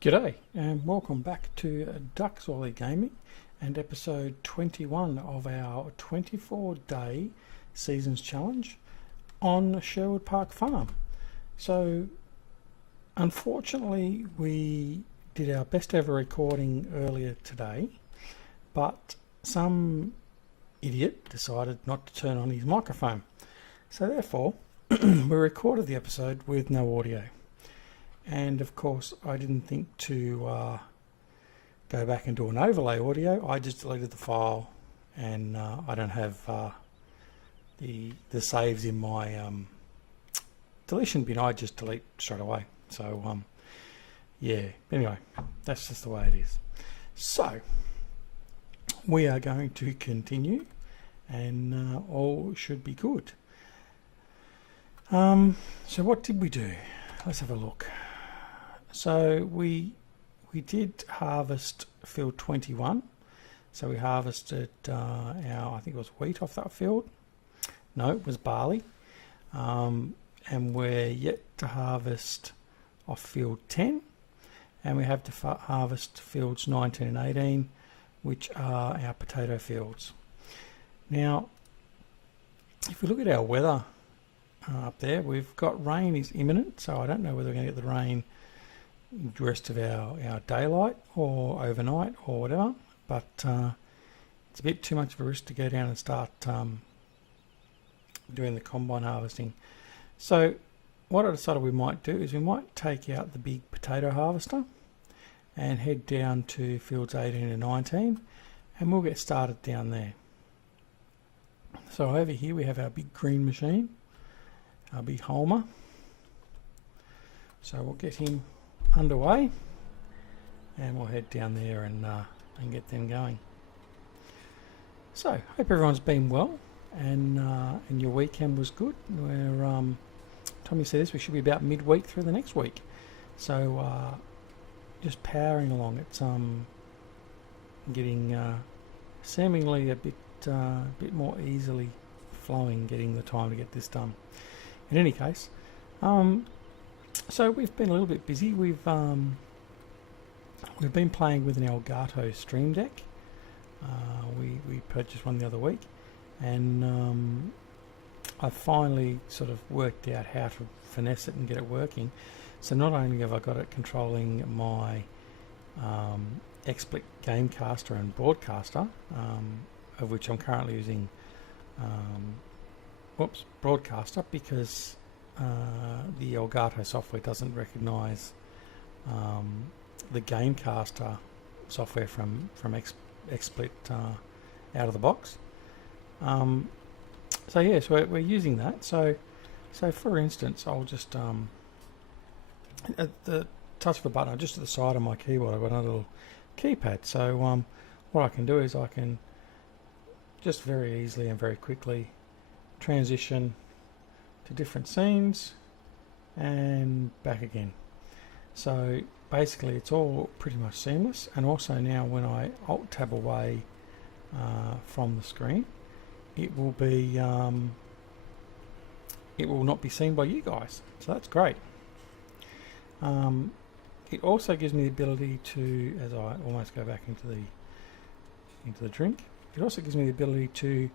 G'day and welcome back to Ducks Wally Gaming and episode 21 of our 24-day Seasons Challenge on Sherwood Park Farm. So unfortunately we did our best ever recording earlier today, but some idiot decided not to turn on his microphone. So therefore we recorded the episode with no audio. And of course I didn't think to go back and do an overlay audio. I just deleted the file, and I don't have the saves in my deletion bin. I just delete straight away. So yeah, anyway, that's just the way it is. So we are going to continue, and all should be good. So what did we do? Let's have a look. So we did harvest field 21. So we harvested I think it was wheat off that field. No, it was barley. And we're yet to harvest off field 10. And we have to harvest fields 19 and 18, which are our potato fields. Now, if we look at our weather up there, we've got rain is imminent. So I don't know whether we're going to get the rain the rest of our daylight or overnight or whatever, but it's a bit too much of a risk to go down and start doing the combine harvesting. So what I decided we might do is we might take out the big potato harvester and head down to fields 18 and 19, and we'll get started down there. So over here we have our big green machine, our big Homer. So we'll get him underway, and we'll head down there and get them going. So hope everyone's been well, and your weekend was good. We're Tommy said this, we should be about midweek through the next week, so just powering along. It's getting seemingly a bit more easily flowing, getting the time to get this done. In any case, so we've been a little bit busy. We've been playing with an Elgato Stream Deck. We purchased one the other week, and I finally sort of worked out how to finesse it and get it working. So not only have I got it controlling my XSplit Gamecaster and Broadcaster, of which I'm currently using Broadcaster, because the Elgato software doesn't recognise the Gamecaster software from XSplit out of the box. So yes, we're using that. So for instance, I'll just at the touch of a button, just to the side of my keyboard, I've got a little keypad. So what I can do is I can just very easily and very quickly transition to different scenes and back again. So basically it's all pretty much seamless, and also now when I alt tab away from the screen, it will not be seen by you guys, so that's great. It also gives me the ability to, as I almost go back into the drink, it also gives me the ability to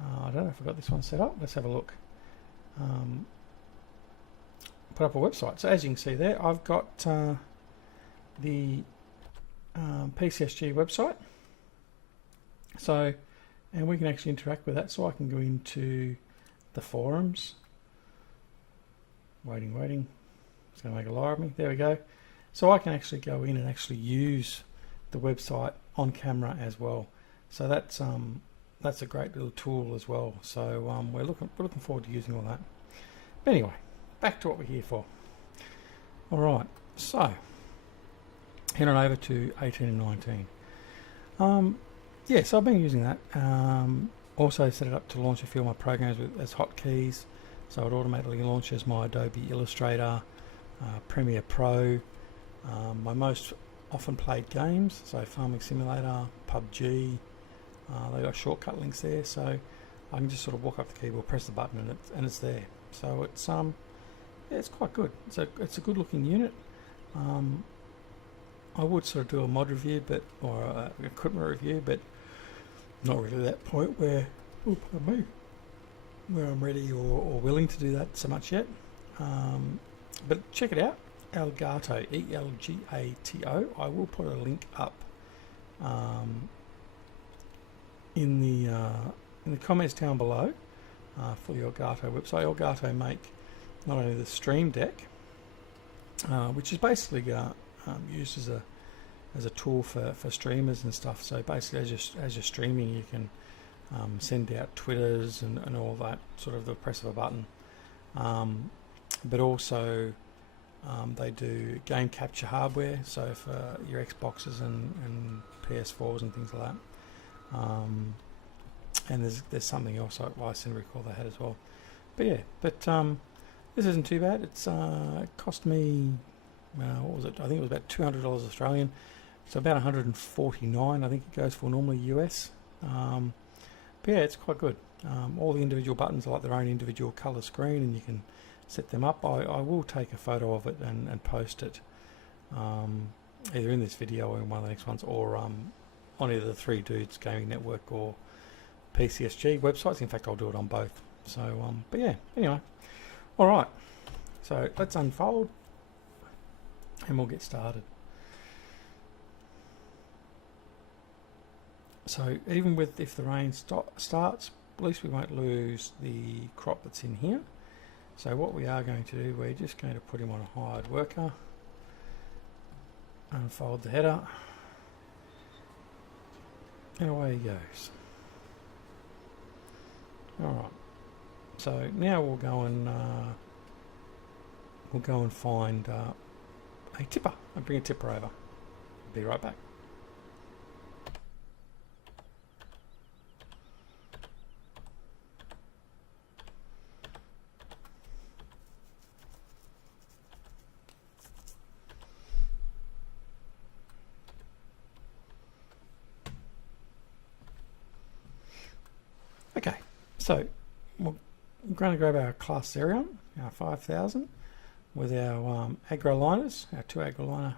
I don't know if I've got this one set up. Let's have a look. Put up a website. So as you can see there, I've got the PCSG website. So, and we can actually interact with that. So I can go into the forums. Waiting. It's going to make a liar of me. There we go. So I can actually go in and actually use the website on camera as well. So that's a great little tool as well. So we're looking forward to using all that. But anyway, back to what we're here for. All right, so head on over to 18 and 19. Yeah, so I've been using that. Also set it up to launch a few of my programs as hotkeys. So it automatically launches my Adobe Illustrator, Premiere Pro, my most often played games, so Farming Simulator, PUBG. They've got shortcut links there, so I can just sort of walk up the keyboard, press the button, and it's there. So it's yeah, it's quite good. It's a good looking unit. I would sort of do a mod review, or equipment review, but not really that point where, pardon me, where I'm ready or willing to do that so much yet. But check it out, Elgato, Elgato. I will put a link up in the comments down below for the Elgato website. Elgato make not only the Stream Deck, which is basically used as a tool for streamers and stuff. So basically, as you're streaming, you can send out Twitters and all that, sort of the press of a button. But also they do game capture hardware, so for your Xboxes and PS4s and things like that. And there's something else I seem to recall they had as well. But yeah, this isn't too bad. It cost me, what was it? I think it was about $200 Australian. So about 149, I think it goes for normally US. But yeah, it's quite good. All the individual buttons are like their own individual colour screen, and you can set them up. I will take a photo of it and post it either in this video or in one of the next ones, or on either the Three Dudes Gaming Network or PCSG websites. In fact, I'll do it on both. So, but yeah, anyway. Alright, so let's unfold and we'll get started. So even with if the rain starts, at least we won't lose the crop that's in here. So what we are going to do, we're just going to put him on a hired worker, unfold the header, and away he goes. Alright, so now we'll go and find a tipper. I'll bring a tipper over. Be right back. Okay, so we're going to grab our class Xerion, our 5000, with our aggro liners, our 2 aggro liner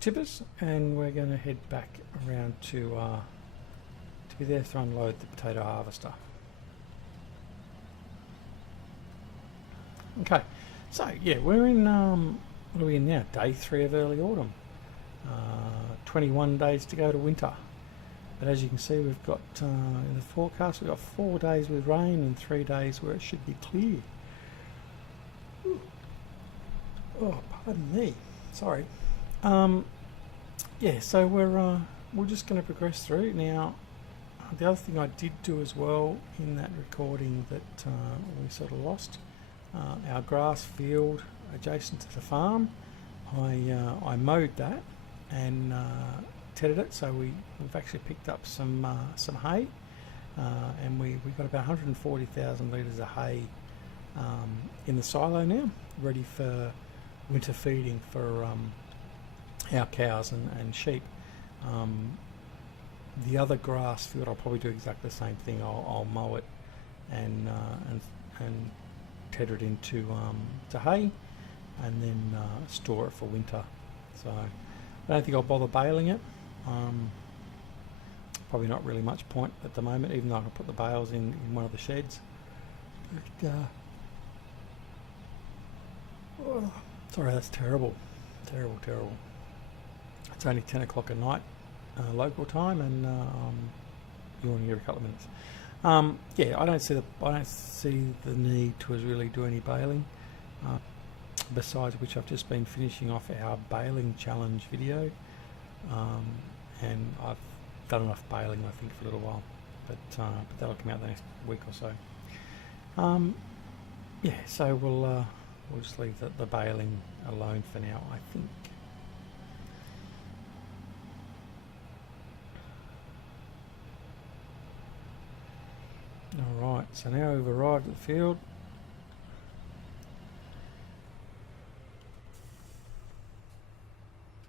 tippers, and we're going to head back around to be there to unload the potato harvester. Okay, so yeah, we're in, what are we in now? Day 3 of early autumn. 21 days to go to winter. But as you can see, we've got in the forecast, we've got 4 days with rain and 3 days where it should be clear. Ooh. Oh, pardon me. Sorry. Yeah, so we're just going to progress through now. The other thing I did do as well in that recording that we sort of lost, our grass field adjacent to the farm, I mowed that and tedded it, so we've actually picked up some hay, and we got about 140,000 litres of hay in the silo now, ready for winter feeding for our cows and sheep. The other grass field, I'll probably do exactly the same thing. I'll mow it and tether it into to hay, and then store it for winter. So I don't think I'll bother baling it. Probably not really much point at the moment, even though I can put the bales in one of the sheds. But, oh, sorry, that's terrible. Terrible. It's only 10 o'clock at night local time, and yawning every couple of minutes. Yeah, I don't see the need to really do any baling. Besides which, I've just been finishing off our baling challenge video, and I've done enough baling, I think, for a little while. But that'll come out the next week or so. Yeah, so we'll just leave the baling alone for now, I think. Alright, so now we've arrived at the field.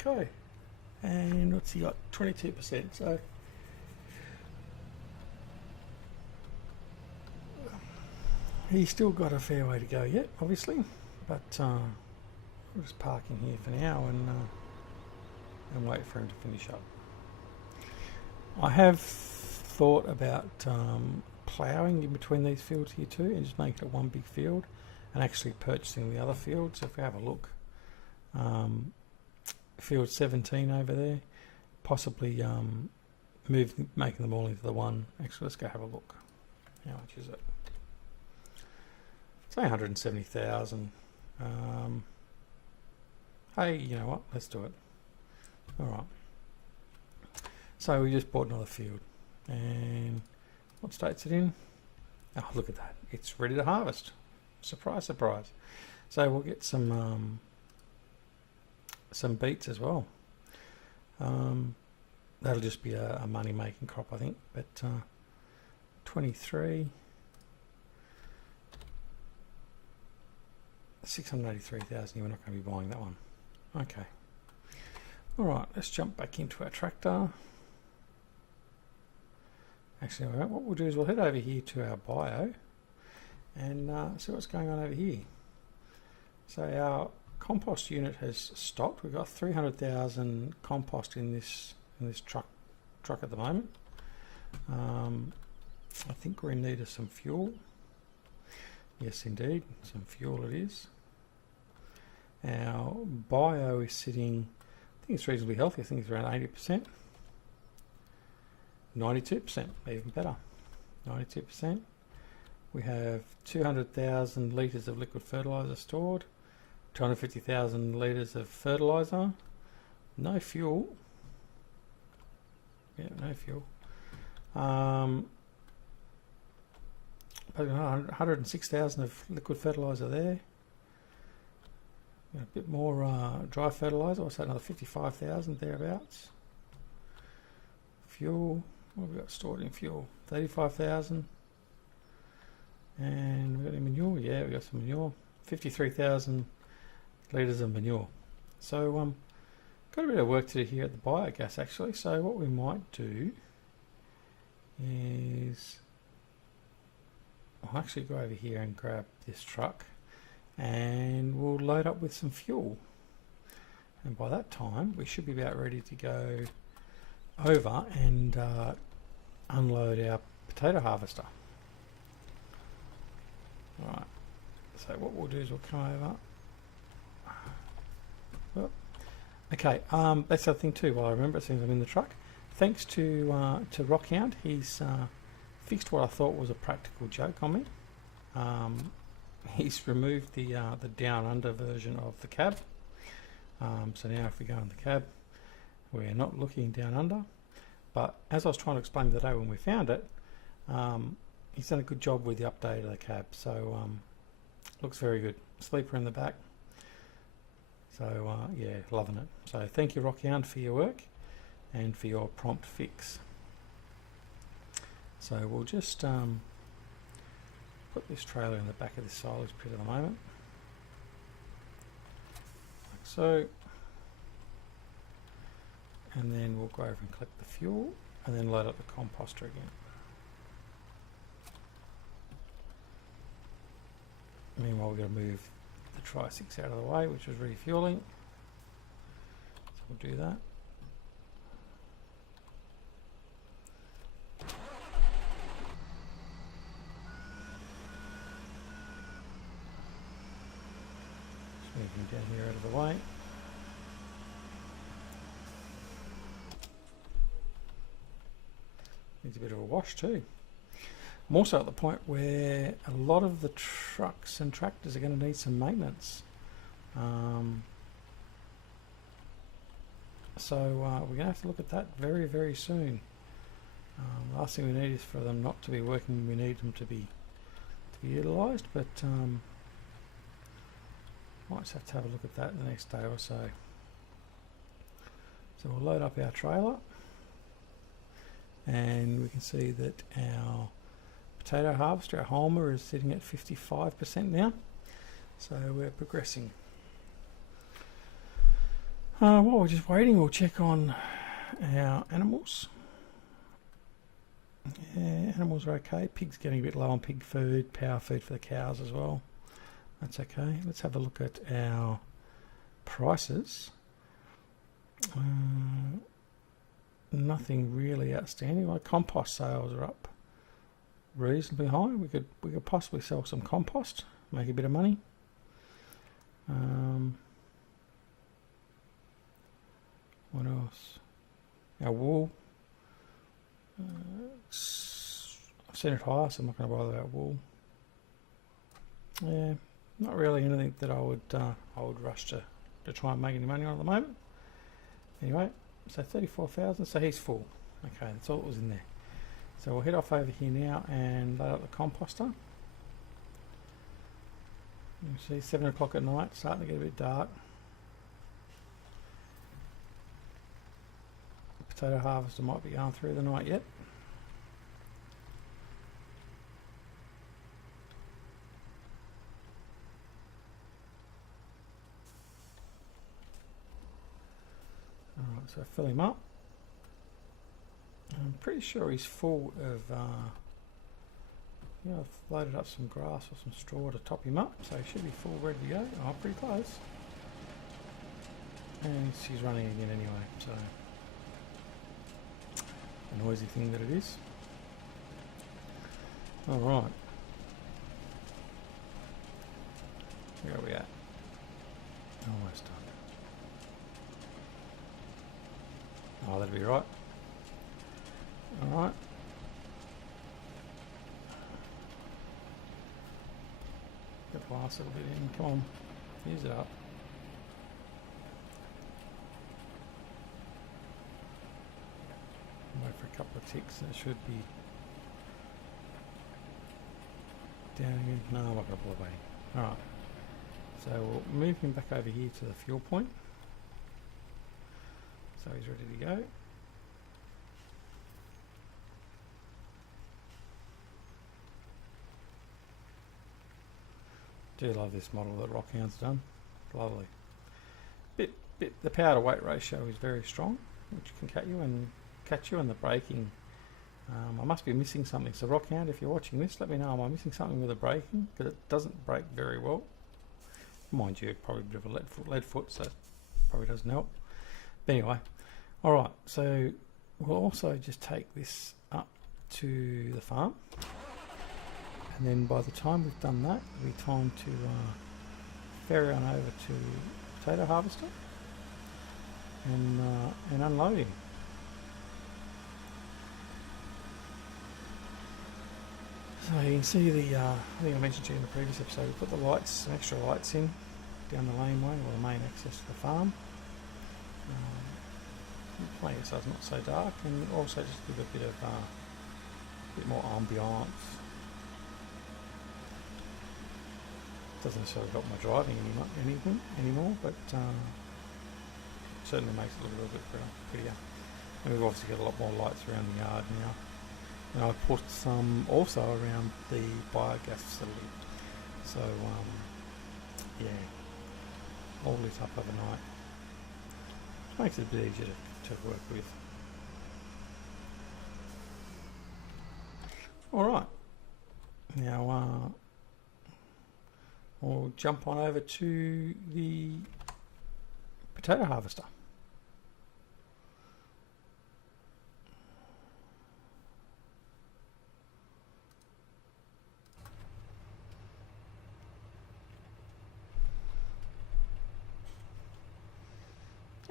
Okay, and what's he got? 22%, so he's still got a fair way to go yet, obviously, but we'll just park in here for now and wait for him to finish up. I have thought about ploughing in between these fields here too, and just making it one big field, and actually purchasing the other field. So if we have a look, field 17 over there, possibly making them all into the one. Actually, let's go have a look. How much is it? It's 170,000. Hey, you know what? Let's do it. All right. So we just bought another field, and what state's it in? Oh, look at that! It's ready to harvest. Surprise, surprise. So we'll get some beets as well. That'll just be a money-making crop, I think. But 23, 683,000. We're not going to be buying that one. Okay. All right. Let's jump back into our tractor. Actually, what we'll do is we'll head over here to our bio and see what's going on over here. So our compost unit has stopped. We've got 300,000 compost in this truck at the moment. I think we're in need of some fuel. Yes, indeed, some fuel it is. Our bio is sitting, I think it's reasonably healthy. I think it's around 80%. 92%, even better. 92%. We have 200,000 litres of liquid fertiliser stored, 250,000 litres of fertiliser, no fuel. Yeah, no fuel. 106,000 of liquid fertiliser there. A bit more dry fertiliser, also another 55,000 thereabouts. Fuel. What have we got stored in fuel? 35,000. And we've got any manure? Yeah, we've got some manure. 53,000 litres of manure. So, got a bit of work to do here at the biogas actually. So what we might do is, I'll actually go over here and grab this truck and we'll load up with some fuel. And by that time, we should be about ready to go over and unload our potato harvester. Right, so what we'll do is we'll come over. Well, okay, that's the other thing too, while I remember it, since I'm in the truck. Thanks to Rockhound, he's fixed what I thought was a practical joke on me. He's removed the down under version of the cab. So now if we go in the cab, we're not looking down under. But as I was trying to explain the other day when we found it, he's done a good job with the update of the cab. So looks very good. Sleeper in the back. So yeah, loving it. So thank you, Rockhound, for your work and for your prompt fix. So we'll just put this trailer in the back of this silage pit at the moment, like so, and then we'll go over and collect the fuel and then load up the composter again. Meanwhile, we're going to move the Tri-6 out of the way, which was refueling, so we'll do that. Moving down here out of the way. Needs a bit of a wash too. I'm also at the point where a lot of the trucks and tractors are going to need some maintenance. So we're going to have to look at that very, very soon. The last thing we need is for them not to be working. We need them to be utilised, but might just have to have a look at that in the next day or so. So we'll load up our trailer and we can see that our potato harvester, our Homer, is sitting at 55% now. So we're progressing. While we're just waiting, we'll check on our animals. Yeah, animals are okay. Pig's getting a bit low on pig food, power food for the cows as well. That's okay. Let's have a look at our prices, nothing really outstanding. Like compost sales are up reasonably high. We could possibly sell some compost, make a bit of money. What else? Our wool. I've seen it higher, so I'm not going to bother about wool. Yeah, not really anything that I would rush to try and make any money on at the moment. Anyway, so 34,000. So he's full. Okay, that's all that was in there. So we'll head off over here now and load up the composter. You see, 7 o'clock at night, starting to get a bit dark. The potato harvester might be going through the night yet. Alright, so fill him up. I'm pretty sure he's full of, yeah, I've loaded up some grass or some straw to top him up, so he should be full, ready to go. Oh, pretty close. And he's running again anyway, so a noisy thing that it is. Alright. Where are we at? Almost done. Oh, that'll be right. Alright. Get the last little bit in. Come on. Use it up. Wait for a couple of ticks and it should be down again. No, I'm not going to pull away. Alright. So we'll move him back over here to the fuel point. So he's ready to go. Do love this model that Rockhound's done. Lovely. The power to weight ratio is very strong, which can catch you, and the braking. I must be missing something. So Rockhound, if you're watching this, let me know. Am I missing something with the braking? Because it doesn't brake very well. Mind you, probably a bit of a lead foot, so it probably doesn't help. But anyway, all right. So we'll also just take this up to the farm. And then by the time we've done that, it'll be time to ferry on over to potato harvester and unload him. So you can see the, I think I mentioned to you in the previous episode, we put the lights, some extra lights in down the laneway or the main access to the farm. Playing it so it's not so dark, and also just give a bit of bit more ambiance. Doesn't necessarily help my driving anymore, but certainly makes it look a little bit prettier. And we've obviously got a lot more lights around the yard now. And I've put some also around the biogas facility. So yeah, all lit up overnight. Makes it a bit easier to work with. Alright, now we'll jump on over to the potato harvester.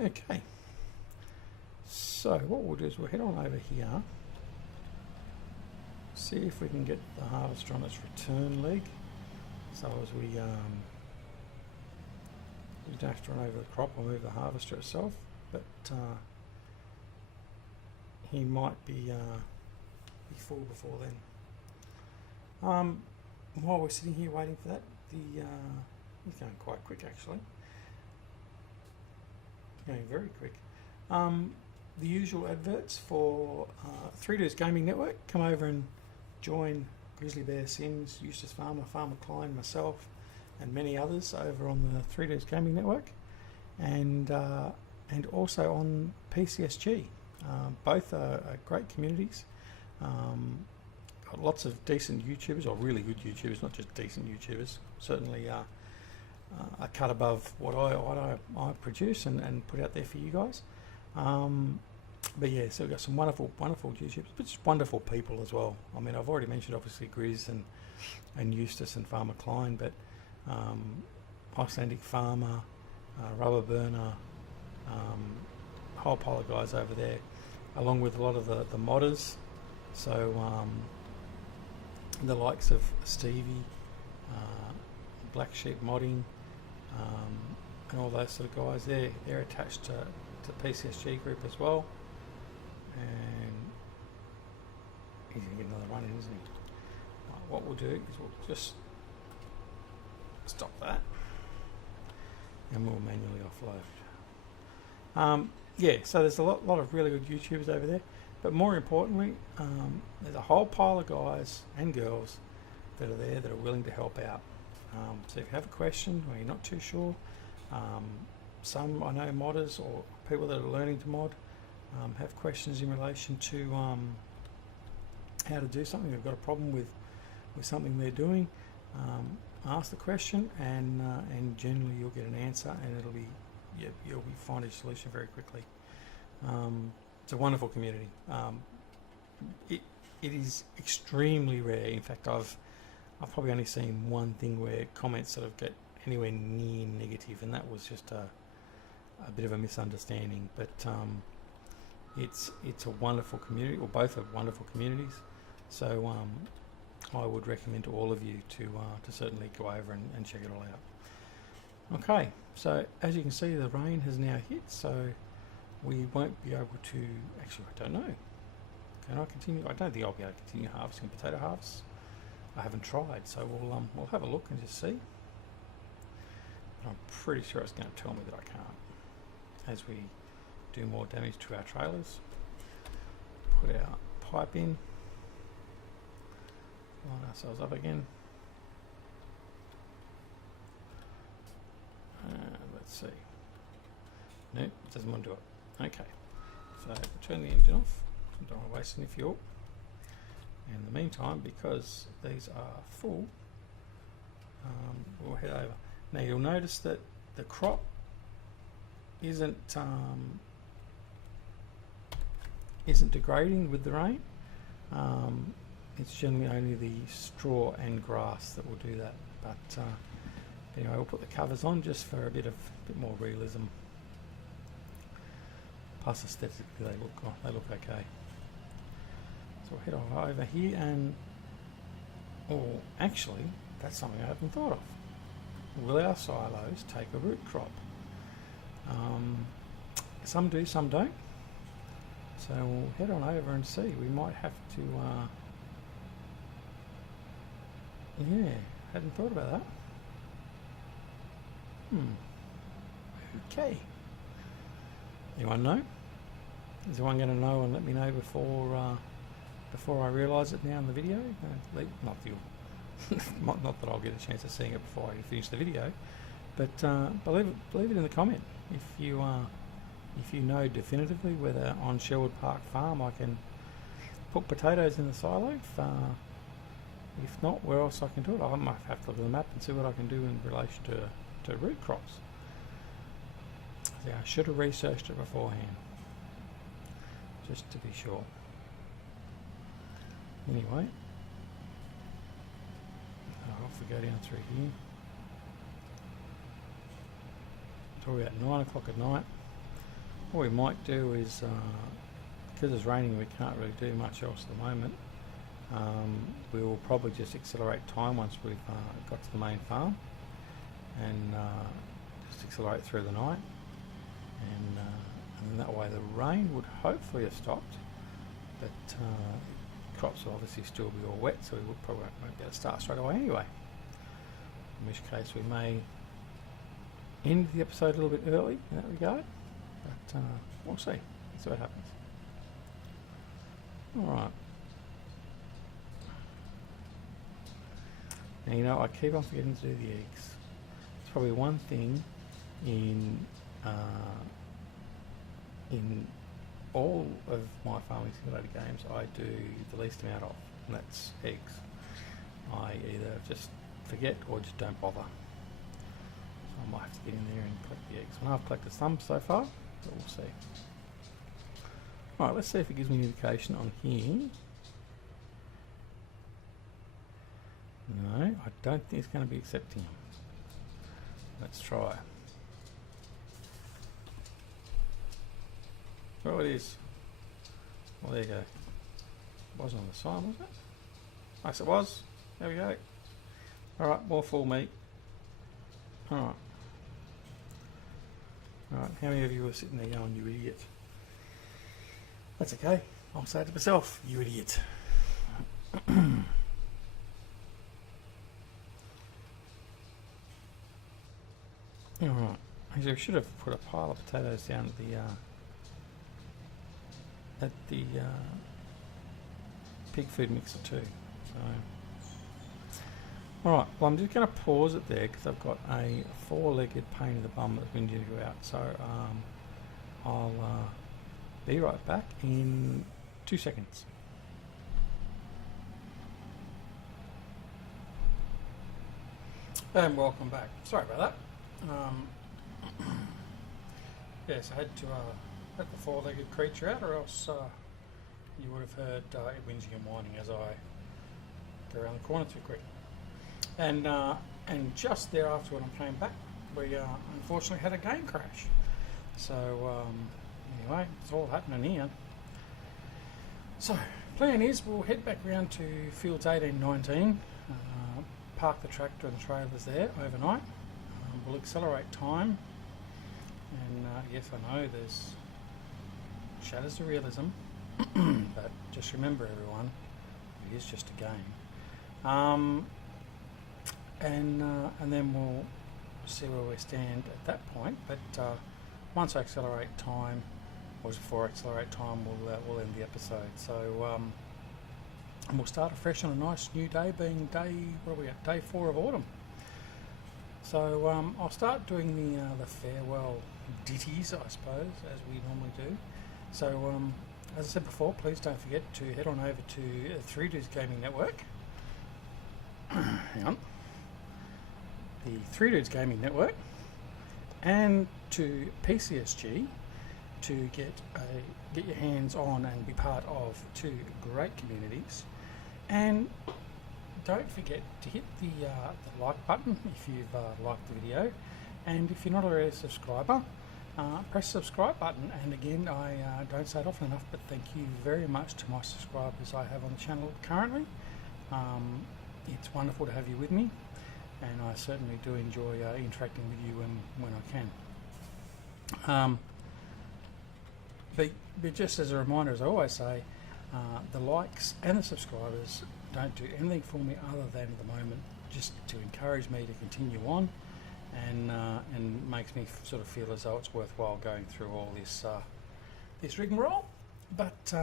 Okay, so what we'll do is we'll head on over here, see if we can get the harvester on its return leg. So as we don't have to run over the crop or move the harvester itself, but he might be full before then. While we're sitting here waiting for that, he's going quite quick actually. Going very quick. The usual adverts for 3Do's Gaming Network. Come over and join Grizzly Bear Sims, Eustace Farmer, Farmer Klein, myself, and many others over on the 3Do's Gaming Network, and also on PCSG. Both are great communities. Got lots of decent YouTubers, or really good YouTubers, not just decent YouTubers. Certainly a cut above what I produce and put out there for you guys. But yeah, so we've got some wonderful YouTubers, but just wonderful people as well. I mean, I've already mentioned obviously Grizz and Eustace and Farmer Klein, but Icelandic Farmer, Rubber Burner, whole pile of guys over there, along with a lot of the modders. So the likes of Stevie, Black Sheep Modding, and all those sort of guys. They're attached to PCSG group as well. And he's going to get another run in, isn't he? Right, what we'll do is we'll just stop that and we'll manually offload. Yeah, so there's a lot of really good YouTubers over there, but more importantly, there's a whole pile of guys and girls that are there that are willing to help out. So if you have a question or you're not too sure, some I know modders or people that are learning to mod have questions in relation to how to do something. They've got a problem with something they're doing. Ask the question, and generally you'll get an answer, and you'll be finding a solution very quickly. It's a wonderful community. It is extremely rare. In fact, I've probably only seen one thing where comments sort of get anywhere near negative, and that was just a bit of a misunderstanding. But it's a wonderful community, or both are wonderful communities. So I would recommend to all of you to certainly go over and check it all out. Okay, so as you can see, the rain has now hit, so we won't be able to. Actually, I don't know. Can I continue? I don't think I'll be able to continue harvesting potato harvests. I haven't tried, so we'll have a look and just see. But I'm pretty sure it's going to tell me that I can't, as we do more damage to our trailers. Put our pipe in, line ourselves up again. Let's see. Nope, it doesn't want to do it. Okay, so turn the engine off. Don't want to waste any fuel. In the meantime, because these are full, we'll head over. Now you'll notice that the crop isn't degrading with the rain. It's generally only the straw and grass that will do that. But anyway, we'll put the covers on just for a bit more realism. Plus, aesthetically, they look okay. So we'll head on over here, and actually, that's something I haven't thought of. Will our silos take a root crop? Some do, some don't. So we'll head on over and see. We might have to. Yeah, hadn't thought about that. Okay. Anyone know? Is anyone going to know and let me know before I realise it now in the video? Not that I'll get a chance of seeing it before I finish the video, but leave it in the comment if you know definitively whether on Sherwood Park Farm I can put potatoes in the silo. If not, where else I can do it? I might have to look at the map and see what I can do in relation to root crops. Yeah, I should have researched it beforehand, just to be sure. Anyway, off we go down through here. It's probably about 9 o'clock at night. What we might do is, because it's raining, we can't really do much else at the moment. We will probably just accelerate time once we've got to the main farm, and just accelerate through the night, and that way the rain would hopefully have stopped, but crops will obviously still be all wet, so we would probably won't be able to start straight away anyway, in which case we may end the episode a little bit early in that regard, but we'll see what happens. Alright. Now, you know, I keep on forgetting to do the eggs. It's probably one thing in all of my Farming Simulator games I do the least amount of, and that's eggs. I either just forget or just don't bother. So I might have to get in there and collect the eggs. Well, I've collected some so far, but we'll see. Alright, let's see if it gives me an indication on here. No, I don't think it's going to be accepting. Let's try. Oh, it is. Well, there you go. It wasn't on the sign, was it? Yes, it was. There we go. Alright, more full meat. Alright. Alright, how many of you are sitting there going, you idiot? That's okay. I'll say it to myself, you idiot. Alright. Actually, we should have put a pile of potatoes down at the pig food mixer too. So, alright, well I'm just going to pause it there because I've got a four-legged pain in the bum that's been due to go out. So I'll be right back in 2 seconds. And welcome back. Sorry about that. Yes, I had to let the four-legged creature out, or else you would have heard it whinging and whining as I go around the corner too quick. And just thereafter when I came back, we unfortunately had a game crash. So anyway, it's all happening here. So plan is we'll head back around to fields 18, 19, park the tractor and the trailers there overnight. We'll accelerate time, and yes, I know there's shadows of realism, but just remember, everyone, it is just a game. And then we'll see where we stand at that point. But once I accelerate time, or before I accelerate time, we'll end the episode. So and we'll start afresh on a nice new day, being day 4 of autumn. So I'll start doing the farewell ditties, I suppose, as we normally do. So as I said before, please don't forget to head on over to 3 Dudes Gaming Network. Hang on. The 3 Dudes Gaming Network, and to PCSG to get your hands on and be part of 2 great communities. And don't forget to hit the like button if you've liked the video, and if you're not already a subscriber, press the subscribe button. And again, I don't say it often enough, but thank you very much to my subscribers I have on the channel currently. It's wonderful to have you with me, and I certainly do enjoy interacting with you when I can. But just as a reminder, as I always say, the likes and the subscribers don't do anything for me other than at the moment just to encourage me to continue on, and makes me sort of feel as though it's worthwhile going through all this rigmarole. But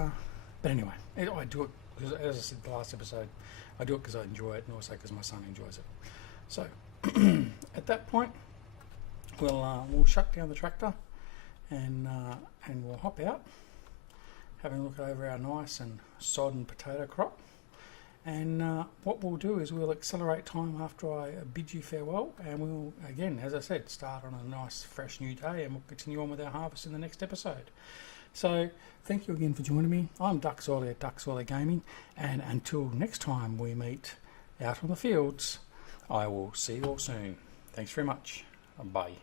anyway, I do it because, as I said the last episode, I do it because I enjoy it, and also because my son enjoys it. So at that point, we'll shut down the tractor, and we'll hop out, having a look over our nice and sodden potato crop. And what we'll do is we'll accelerate time after I bid you farewell, and we'll, again, as I said, start on a nice fresh new day, and we'll continue on with our harvest in the next episode. So thank you again for joining me. I'm Duck Soily at Duck Soily Gaming, and until next time we meet out on the fields, I will see you all soon. Thanks very much. Bye.